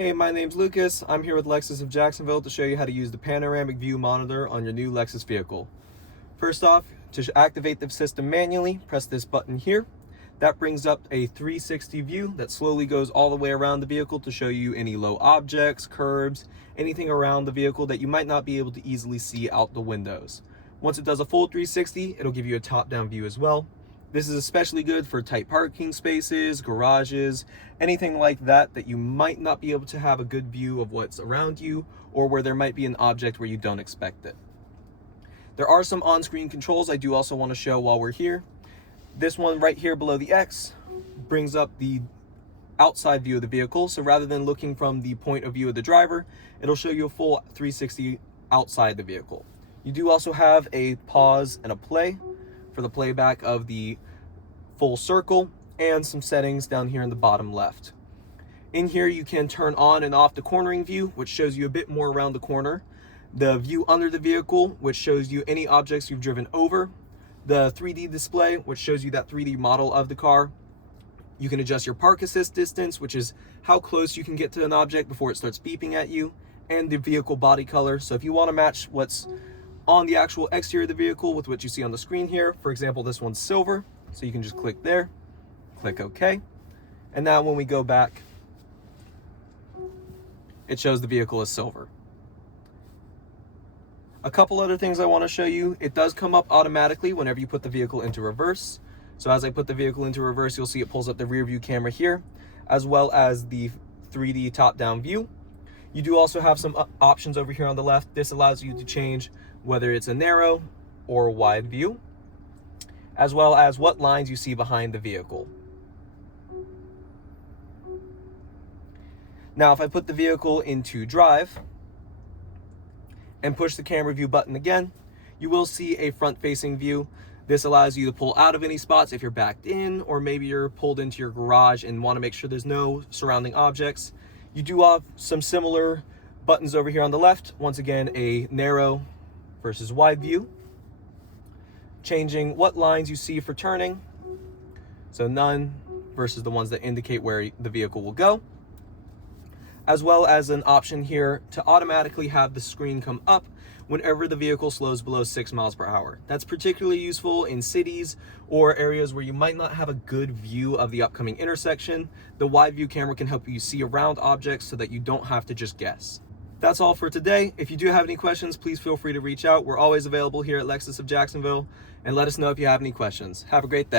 Hey, my name's Lucas. I'm here with Lexus of Jacksonville to show you how to use the Panoramic View Monitor on your new Lexus vehicle. First off, to activate the system manually, press this button here. That brings up a 360 view that slowly goes all the way around the vehicle to show you any low objects, curbs, anything around the vehicle that you might not be able to easily see out the windows. Once it does a full 360, it'll give you a top-down view as well. This is especially good for tight parking spaces, garages, anything like that you might not be able to have a good view of what's around you, or where there might be an object where you don't expect it. There are some on-screen controls I do also want to show while we're here. This one right here below the X brings up the outside view of the vehicle. So rather than looking from the point of view of the driver, it'll show you a full 360 outside the vehicle. You do also have a pause and a play for the playback of the full circle, and some settings down here in the bottom left. In here you can turn on and off the cornering view, which shows you a bit more around the corner, the view under the vehicle, which shows you any objects you've driven over, the 3D display, which shows you that 3D model of the car. You can adjust your park assist distance, which is how close you can get to an object before it starts beeping at you, and the vehicle body color. So if you want to match what's on the actual exterior of the vehicle with what you see on the screen here, for example, this one's silver, so you can just click there, click OK, and now when we go back, it shows the vehicle as silver. A couple other things I want to show you. It does come up automatically whenever you put the vehicle into reverse. So as I put the vehicle into reverse, you'll see it pulls up the rear view camera here, as well as the 3D top-down view. You do also have some options over here on the left. This allows you to change whether it's a narrow or a wide view, as well as what lines you see behind the vehicle. Now, if I put the vehicle into drive and push the camera view button again, you will see a front-facing view. This allows you to pull out of any spots if you're backed in, or maybe you're pulled into your garage and want to make sure there's no surrounding objects. You do have some similar buttons over here on the left. Once again, a narrow versus wide view, changing what lines you see for turning, so none versus the ones that indicate where the vehicle will go, as well as an option here to automatically have the screen come up whenever the vehicle slows below 6 miles per hour. That's particularly useful in cities or areas where you might not have a good view of the upcoming intersection. The wide view camera can help you see around objects so that you don't have to just guess. That's all for today. If you do have any questions, please feel free to reach out. We're always available here at Lexus of Jacksonville, and let us know if you have any questions. Have a great day.